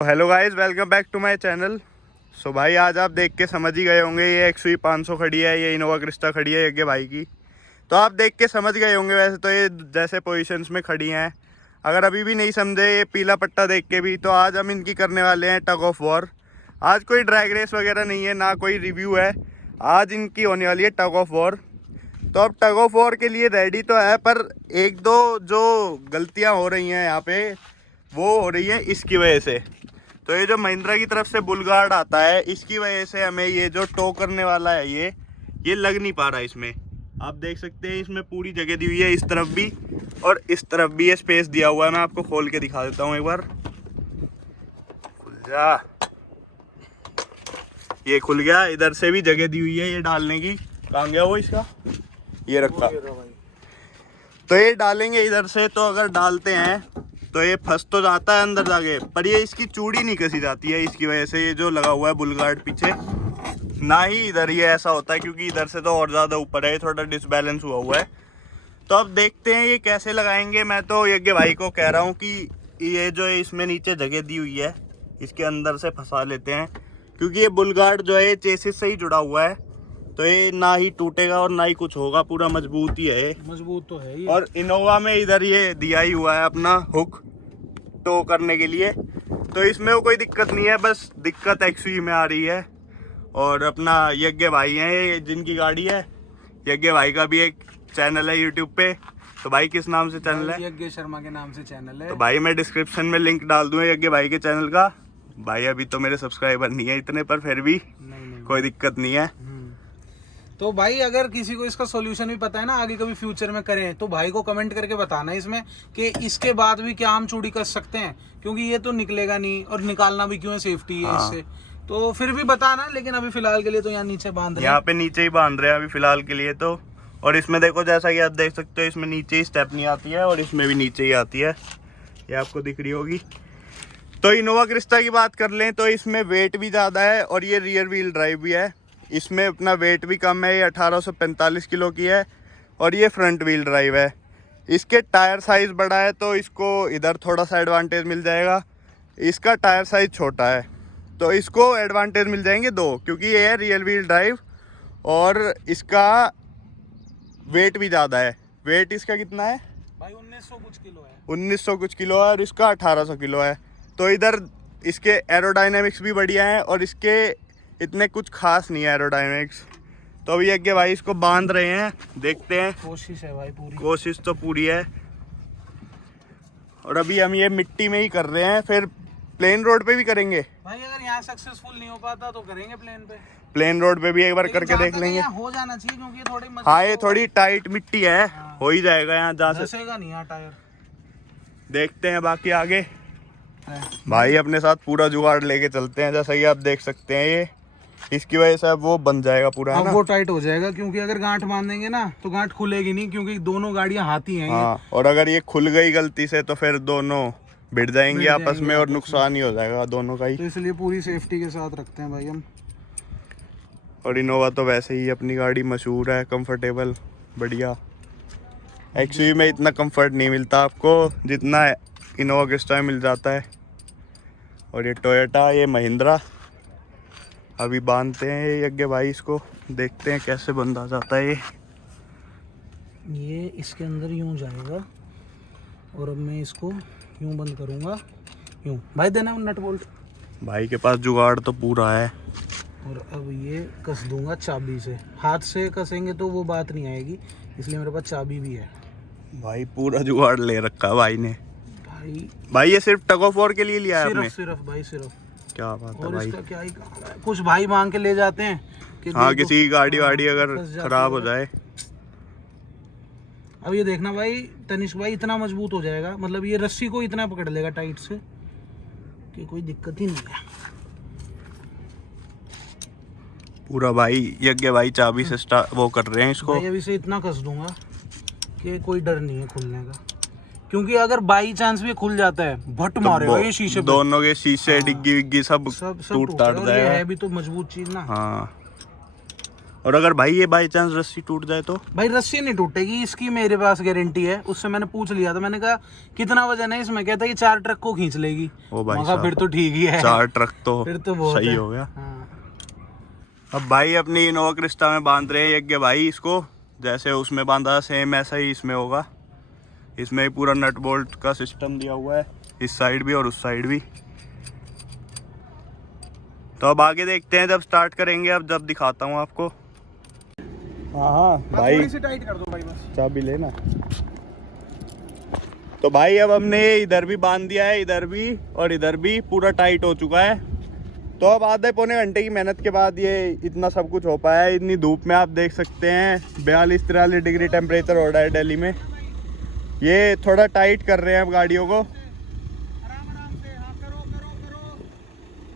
Hello guys, welcome back to my channel. So भाई, आज आप देख के समझ ही गए होंगे ये XUV 500 खड़ी है, ये इनोवा क्रिस्टा खड़ी है यज्ञ भाई की। तो आप देख के समझ गए होंगे वैसे तो ये जैसे पोजीशंस में खड़ी हैं। अगर अभी भी नहीं समझे ये पीला पट्टा देख के भी, तो आज हम इनकी करने वाले हैं टग ऑफ वॉर। आज कोई ड्रैग रेस वगैरह नहीं है, ना कोई रिव्यू है, आज इनकी होने वाली है टग ऑफ वॉर। तो अब टग ऑफ वॉर के लिए रेडी तो है, पर एक दो जो गलतियाँ हो रही हैं यहाँ पे, वो हो रही है इसकी वजह से। तो ये जो महिंद्रा की तरफ से बुल गार्ड आता है, इसकी वजह से हमें ये जो टो करने वाला है ये लग नहीं पा रहा। इसमें आप देख सकते हैं, इसमें पूरी जगह दी हुई है, इस तरफ भी और इस तरफ भी ये स्पेस दिया हुआ है। मैं आपको खोल के दिखा देता हूँ एक बार। खुल जा, ये खुल गया। इधर से भी जगह दी हुई है ये डालने की। कहाँ गया वो इसका, ये रखा। तो ये डालेंगे इधर से, तो अगर डालते हैं तो ये फंस तो जाता है अंदर जाके, पर ये इसकी चूड़ी नहीं कसी जाती है इसकी वजह से। ये जो लगा हुआ है बुल गार्ड पीछे, ना ही इधर ये ऐसा होता है, क्योंकि इधर से तो और ज़्यादा ऊपर है, थोड़ा डिसबैलेंस हुआ है। तो अब देखते हैं ये कैसे लगाएंगे। मैं तो यज्ञ भाई को कह रहा हूँ कि ये जो है इसमें नीचे जगह दी हुई है, इसके अंदर से फंसा लेते हैं, क्योंकि ये बुल गार्ड जो है चेसिस से ही जुड़ा हुआ है, तो ये ना ही टूटेगा और ना ही कुछ होगा, पूरा मजबूत ही है। मजबूत तो है ही। और इनोवा में इधर ये दिया ही हुआ है अपना हुक टो करने के लिए, तो इसमें वो कोई दिक्कत नहीं है। बस दिक्कत XUV में आ रही है। और अपना यज्ञ भाई हैं ये जिनकी गाड़ी है, यज्ञ भाई का भी एक चैनल है यूट्यूब पे। तो भाई किस नाम से चैनल है? यज्ञ शर्मा के नाम से चैनल है। तो भाई मैं डिस्क्रिप्शन में लिंक डाल दूंगा यज्ञ भाई के चैनल का। भाई अभी तो मेरे सब्सक्राइबर नहीं है इतने, पर फिर भी नहीं। कोई दिक्कत नहीं है। तो भाई अगर किसी को इसका सॉल्यूशन भी पता है ना, आगे कभी फ्यूचर में करें, तो भाई को कमेंट करके बताना इसमें कि इसके बाद भी क्या हम चूड़ी कर सकते हैं, क्योंकि ये तो निकलेगा नहीं और निकालना भी क्यों है, सेफ्टी है इससे। तो फिर भी बताना, लेकिन अभी फिलहाल के लिए तो यहाँ नीचे बांध रहे हैं। यहाँ पे नीचे ही बांध रहे हैं अभी फिलहाल के लिए तो। और इसमें देखो, जैसा कि आप देख सकते हो, इसमें नीचे ही स्टेपनी आती है और इसमें भी नीचे ही आती है, ये आपको दिख रही होगी। तो इनोवा क्रिस्टा की बात कर लें तो इसमें वेट भी ज़्यादा है और ये रियर व्हील ड्राइव भी है। इसमें अपना वेट भी कम है, ये 1845 किलो की है और ये फ्रंट व्हील ड्राइव है। इसके टायर साइज़ बड़ा है, तो इसको इधर थोड़ा सा एडवांटेज मिल जाएगा। इसका टायर साइज़ छोटा है, तो इसको एडवांटेज मिल जाएंगे दो, क्योंकि ये है रियल व्हील ड्राइव और इसका वेट भी ज़्यादा है। वेट इसका कितना है भाई? 1900 कुछ किलो है। 1900 कुछ किलो है और इसका 1800 किलो है। तो इधर इसके एरोडायनेमिक्स भी बढ़िया हैं और इसके इतने कुछ खास नहीं है एरोडायनेमिक्स। तो अभी यज्ञ भाई इसको बांध रहे हैं, देखते हैं। कोशिश है भाई पूरी, कोशिश तो पूरी है। और अभी हम ये मिट्टी में ही कर रहे हैं, फिर प्लेन रोड पे भी करेंगे भाई। अगर यहाँ सक्सेसफुल नहीं हो पाता तो करेंगे प्लेन पे। प्लेन रोड पे भी एक बार लेकिन करके देख लेंगे। हो जाना चाहिए, क्योंकि ये थोड़ी हाँ, ये थोड़ी टाइट मिट्टी है, हो ही जाएगा यहाँ जा से। धसेगा नहीं यहाँ टायर। देखते हैं बाकी आगे। भाई अपने साथ पूरा जुगाड़ लेके चलते हैं, जैसा कि आप देख सकते हैं। ये इसकी वजह से अब वो बन जाएगा पूरा, है ना? वो टाइट हो जाएगा, क्योंकि अगर गांठ बांधेंगे ना तो गांठ खुलेगी नहीं, क्योंकि दोनों गाड़ियां हाथी हैं। हाँ, और अगर ये खुल गई गलती से तो फिर दोनों भिड़ जाएंगी आपस में और नुकसान ही हो जाएगा दोनों का ही। तो इसलिए पूरी सेफ्टी के साथ रखते हैं भाई हम। और इनोवा तो वैसे ही अपनी गाड़ी मशहूर है, कंफर्टेबल, बढ़िया। XUV में इतना कंफर्ट नहीं मिलता आपको जितना इनोवा क्रिस्टा में मिल जाता है। और ये टोयोटा, ये महिंद्रा। अभी बांधते हैं ये यज्ञ भाई, इसको देखते हैं कैसे बंधा जाता है ये इसके अंदर यूं जाएगा और अब मैं इसको यूं बंद करूंगा, यूं। भाई देना नट बोल्ट। भाई के पास जुगाड़ तो पूरा है। और अब ये कस दूंगा चाबी से। हाथ से कसेंगे तो वो बात नहीं आएगी, इसलिए मेरे पास चाबी भी है। भाई पूरा जुगाड़ ले रखा है भाई ने। भाई ये सिर्फ टग ऑफ वॉर के लिए लिया है आपने? सिर्फ भाई, सिर्फ। क्या बात है और भाई। इसका क्या ही काम है, कुछ भाई मांग के ले जाते हैं कि हाँ, किसी की गाड़ी वाड़ी अगर फंस जाती खराब हो है। जाए। अब ये देखना भाई, तनिष्क भाई इतना मजबूत हो जाएगा, मतलब ये रस्सी को इतना पकड़ लेगा टाइट से कि कोई दिक्कत ही नहीं है। पूरा भाई यज्ञ भाई चाबी से वो कर रहे हैं इसको। भाई अभी से इतना कस दूंगा कि कोई डर नहीं है खुलने का, क्योंकि अगर बाई चांस भी खुल जाता है, भट मारेगा ये शीशे पे। दोनों के शीशे, डिग्गी विग्गी सब टूट टाट ये जाएगा। है भी तो मजबूत चीज ना। हाँ, और अगर भाई ये बाई चांस रस्सी टूट जाए तो? भाई रस्सी नहीं टूटेगी, इसकी मेरे पास गारंटी है। उससे मैंने पूछ लिया था, मैंने कहा कितना वजन है इसमें, कहता है ये 4 ट्रक को खींच लेगी। ओ भाई मगर फिर तो ठीक ही है, 4 ट्रक तो फिर तो बहुत सही है। हो गया। हाँ। अब भाई अपनी इनोवा क्रिस्टा में बांध रहे हैं यज्ञ भाई इसको, जैसे उसमें बांधा सेम ऐसा ही इसमें होगा। इसमें पूरा नट बोल्ट का सिस्टम दिया हुआ है, इस साइड भी और उस साइड भी। तो अब आगे देखते हैं जब स्टार्ट करेंगे, अब जब दिखाता हूँ आपको। हाँ भाई थोड़ी सी टाइट कर दो भाई बस। चाबी लेना। तो भाई अब हमने इधर भी बांध दिया है, इधर भी और इधर भी पूरा टाइट हो चुका है। तो अब आधे पौने घंटे की मेहनत के बाद ये इतना सब कुछ हो पाया है। इतनी धूप में आप देख सकते हैं 42-43 डिग्री टेम्परेचर हो रहा है दिल्ली में। ये थोड़ा टाइट कर रहे हैं अब गाड़ियों को। आराम से, हाँ करो करो करो।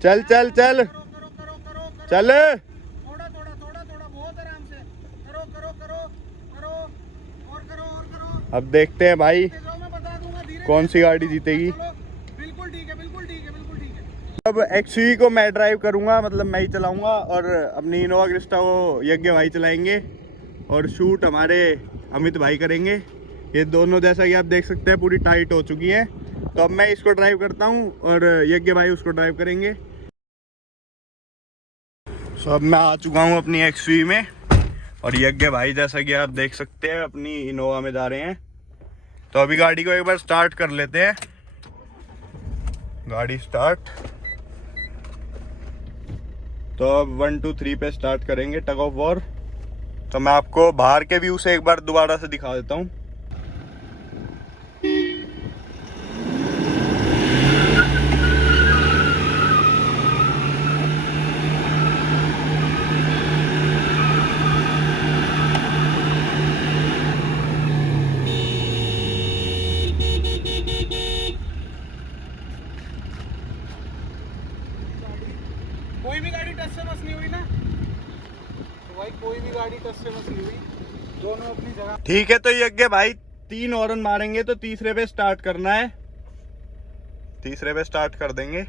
चल चल चल करो करो करो करो करो। चल। थोड़ा थोड़ा थोड़ा थोड़ा, बहुत आराम से करो करो करो करो, और करो और करो। अब देखते हैं भाई मैं बता दूंगा धीरे कौन सी गाड़ी जीतेगी। बिल्कुल ठीक है, बिल्कुल ठीक है, बिल्कुल ठीक है। अब एक्सयूवी को मैं ड्राइव करूंगा, मतलब मैं ही चलाऊंगा, और अपनी इनोवा क्रिस्टा को यज्ञ भाई चलाएंगे और शूट हमारे अमित भाई करेंगे। ये दोनों जैसा कि आप देख सकते हैं पूरी टाइट हो चुकी है। तो अब मैं इसको ड्राइव करता हूं और यज्ञ भाई उसको ड्राइव करेंगे। सो अब मैं आ चुका हूं अपनी एक्सयूवी में और यज्ञ भाई जैसा कि आप देख सकते हैं अपनी इनोवा में जा रहे हैं। तो अभी गाड़ी को एक बार स्टार्ट कर लेते हैं। गाड़ी स्टार्ट। तो अब 1 2 3 पे स्टार्ट करेंगे टग ऑफ वॉर। तो मैं आपको बाहर के व्यू से एक बार दोबारा से दिखा देता हूँ। कोई भी गाड़ी टच से मस नहीं हुई ना, तो भाई कोई भी गाड़ी टच से मस नहीं हुई, दोनों अपनी जगह। ठीक है, तो यज्ञ भाई 3 हॉर्न मारेंगे तो तीसरे पे स्टार्ट करना है। तीसरे पे स्टार्ट कर देंगे।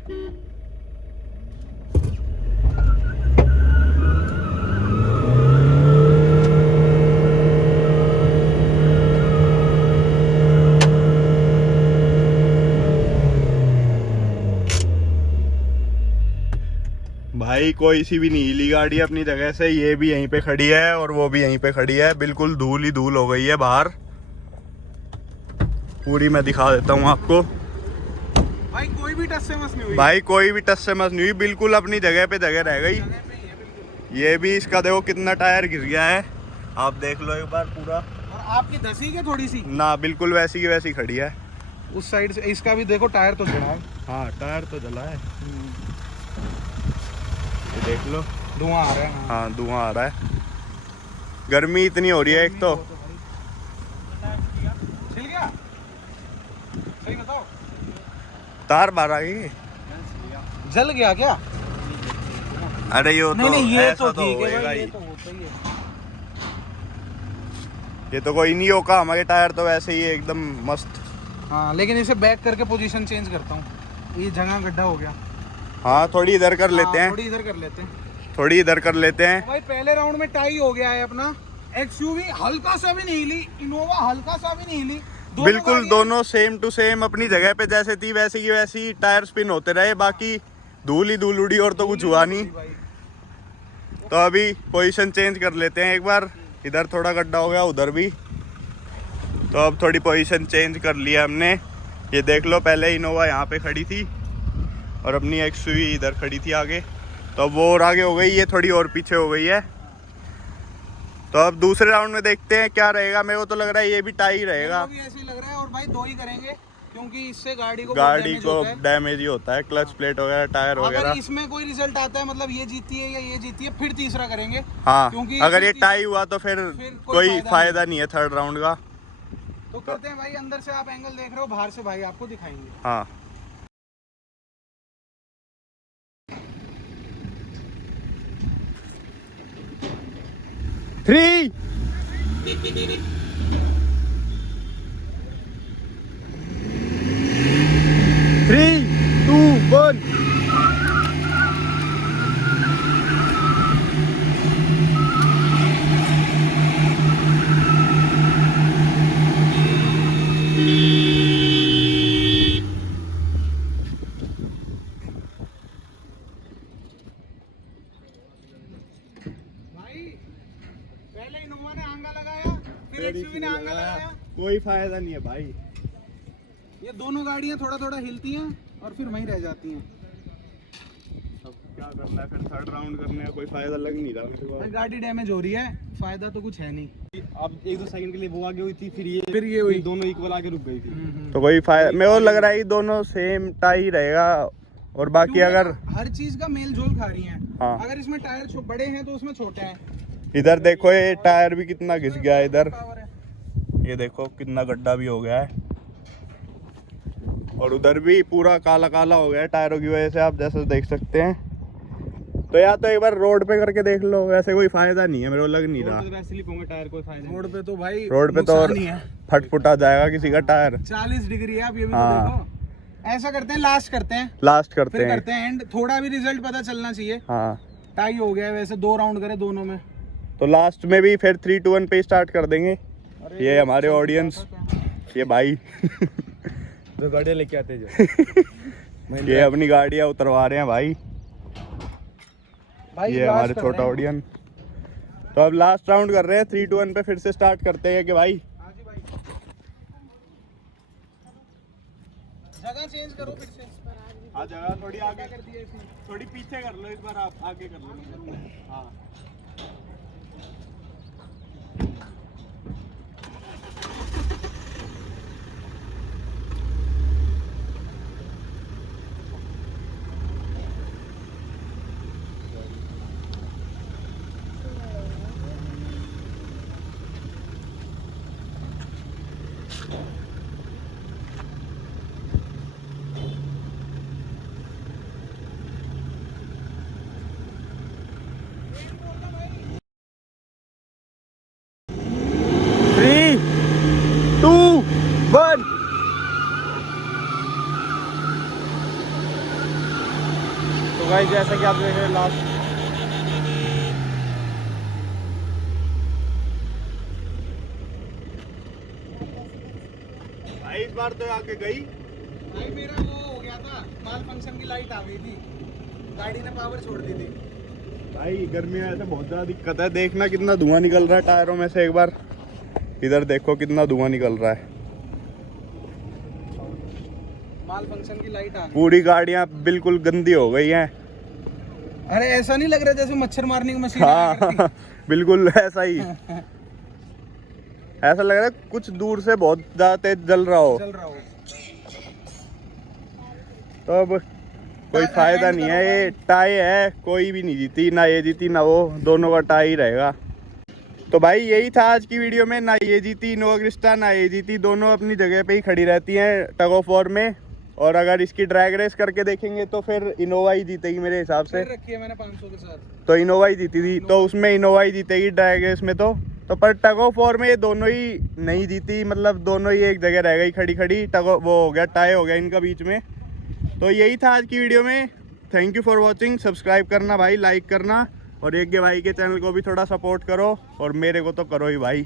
भाई कोई सी भी नहीं हिली गाड़ी अपनी जगह से। ये भी यहीं पे खड़ी है और वो भी यहीं पे खड़ी है। बिल्कुल धूल ही धूल हो गई है बाहर पूरी। मैं दिखा देता हूँ आपको। भाई कोई भी टच से मस नहीं हुई। भाई कोई भी टच से मस नहीं हुई, बिल्कुल अपनी जगह पे जगह रह गई। जगह पे ही है बिल्कुल। ये भी इसका देखो कितना टायर घिस गया है, आप देख लो एक बार पूरा। और आपकी धसी के थोड़ी सी ना, बिल्कुल वैसी की वैसी खड़ी है। उस साइड से। इसका भी देखो टायर तो जला है। हाँ टायर तो जला है, ये देख लो। धुआं आ रहा है। हाँ धुआं आ रहा है। गर्मी इतनी हो रही है एक तो। छिल गया, सही बताओ। तार बाहर आ गई। जल गया क्या? अरे ये नहीं नहीं, ये ऐसा तो ठीक है होएगा भाई, ही। ये तो होता ही है। ये तो कोई नहीं होगा, हमारे टायर तो वैसे ही एकदम मस्त। हाँ, लेकिन इसे बैक करके पोजीशन चेंज करता हूँ, ये जगह गड्ढा हो गया। हाँ थोड़ी इधर कर लेते हैं, थोड़ी इधर कर लेते हैं। थोड़ी इधर कर लेते हैं। भाई पहले राउंड में टाई हो गया है अपना। एक्सयूवी हल्का सा भी नहीं हिली, इनोवा हल्का सा भी नहीं हिली। बिल्कुल दोनों सेम टू सेम अपनी जगह पे जैसे थी वैसे की वैसी टायर स्पिन होते रहे। बाकी धूल ही धूल उड़ी और तो कुछ हुआ नहीं। तो अभी पोजीशन चेंज कर लेते हैं एक बार। इधर थोड़ा गड्ढा हो गया, उधर भी। तो अब थोड़ी पोजीशन चेंज कर लिया हमने। ये देख लो, पहले इनोवा यहाँ पे खड़ी थी और अपनी एक्सयूवी इधर खड़ी थी आगे। तो अब वो और आगे हो गई, ये थोड़ी और पीछे हो गई है। तो अब दूसरे राउंड में देखते हैं क्या रहेगा। मेरे को तो लग रहा है ये भी टाई रहेगा। भी ऐसे ही लग रहा है। और भाई 2 ही करेंगे क्योंकि इससे गाड़ी को डैमेज ही होता है, क्लच प्लेट वगैरह, टायर वगैरह। अगर इसमें कोई रिजल्ट आता है, मतलब ये जीती है या ये जीती है, फिर तीसरा करेंगे। हाँ, क्योंकि अगर ये टाई हुआ तो फिर कोई फायदा नहीं है थर्ड राउंड का। तो करते हैं भाई। अंदर से आप एंगल देख रहे हो, बाहर से भाई आपको दिखाएंगे। हाँ थ्री 3 2 1। कोई फायदा नहीं है भाई। ये दोनों गाड़ियां थोड़ा थोड़ा हिलती हैं और फिर वहीं रह जाती हैं। अब क्या करना है, फिर थर्ड राउंड करने का कोई फायदा लग नहीं रहा मेरे को। गाड़ी डैमेज हो रही है, फायदा तो कुछ है नहीं। अब 1-2 सेकंड के लिए वो आगे हुई थी, फिर ये हुई। दोनों इक्वल आगे रुक गई थी। तो कोई फायदा मेरे को लग रहा है ये दोनों सेम टाई रहेगा, और बाकी क्योंकि अगर हर चीज का मेल जोल खा रही हैं। हाँ। अगर इसमें टायर बड़े हैं तो उसमें छोटे हैं। इधर देखो ये टायर भी कितना घिस गया है इधर, पावर है। ये देखो कितना गड्ढा भी हो गया है, और उधर भी पूरा काला काला हो गया है टायरों की वजह से, आप जैसे देख सकते हैं। तो या तो एक बार रोड पे करके देख लो, वैसे कोई फायदा नहीं है मेरे को लग नहीं रहा। रोड पे वैसे स्लिप होंगे टायर, कोई फायदा नहीं। रोड पे तो भाई रोड पे तो और नुकसान ही है। फट फुटा जाएगा किसी का टायर। 40 डिग्री है, आप ये भी हाँ। तो देखो। ऐसा करते हैं, लास्ट करते हैं, लास्ट करते फिर हैं। करते हैं एंड। थोड़ा भी रिजल्ट पता चलना चाहिए। हाँ, टाई हो गया है, वैसे 2 राउंड करे दोनों में। तो लास्ट में भी फिर 3, 2, 1 पे स्टार्ट कर देंगे। ये हमारे ऑडियंस, ये भाई तो गाड़ियाँ लेके आते जो ये अपनी गाड़ियाँ उतरवा रहे हैं भाई। भाई ये लास्ट हमारे कर छोटा रहे हैं। ऑडियंस। तो अब लास्ट राउंड कर रहे हैं, 3, 2, 1 पे फिर से स्टार्ट करते हैं कि भाई। हाँ जी भाई, जगह चेंज करो फिर से। आ जगह थोड़ी आगे कर दिया इसने। थोड़ी पीछे कर लो, इस बार आप आगे कर लो। हाँ, थ्री, 2, 1। तो गाइस जैसा कि आप देख रहे हैं लास्ट भाई इस बार तो आगे गई। भाई मेरा वो हो गया था, माल फंक्शन की लाइट आ गई थी, गाड़ी ने पावर छोड़ दी थी। भाई गर्मी में ऐसे बहुत ज़्यादा दिक्कत है। देखना कितना धुआं निकल रहा है टायरों में से, एक बार इधर देखो कितना धुआं निकल रहा है। माल फंक्शन की लाइट आ गई। पूरी गाड़ियाँ बिल्कुल गंदी हो गई हैं। अरे ऐसा नहीं लग रहा जैसे मच्छर मारने की मशीन आया करती। हाँ बिल्कुल ऐसा ही। ऐसा लग रहा है कुछ दूर से बहुत ज़्यादा तेज जल रहा हो। चल रहा हो। तो अब कोई फायदा नहीं है, ये टाई है, कोई भी नहीं जीती, ना ये जीती ना वो, दोनों का टाई रहेगा। तो भाई यही था आज की वीडियो में, ना ये जीती इनोवा क्रिस्टा ना ये जीती, दोनों अपनी जगह पे ही खड़ी रहती हैं टग ऑफ वॉर में। और अगर इसकी ड्रैग रेस करके देखेंगे तो फिर इनोवा ही जीतेगी मेरे हिसाब से। फिर रखी है मैंने 500 के साथ। तो इनोवा ही जीती थी, तो उसमें इनोवा ही जीतेगी ड्रैग रेस में। तो पर टग ऑफ वॉर में ये दोनों ही नहीं जीती, मतलब दोनों ही एक जगह रह गई खड़ी खड़ी। वो हो गया, टाई हो गया इनका बीच में। तो यही था आज की वीडियो में। Thank you for watching. Subscribe करना भाई, लाइक करना, और एक भाई के चैनल को भी थोड़ा सपोर्ट करो, और मेरे को तो करो ही भाई।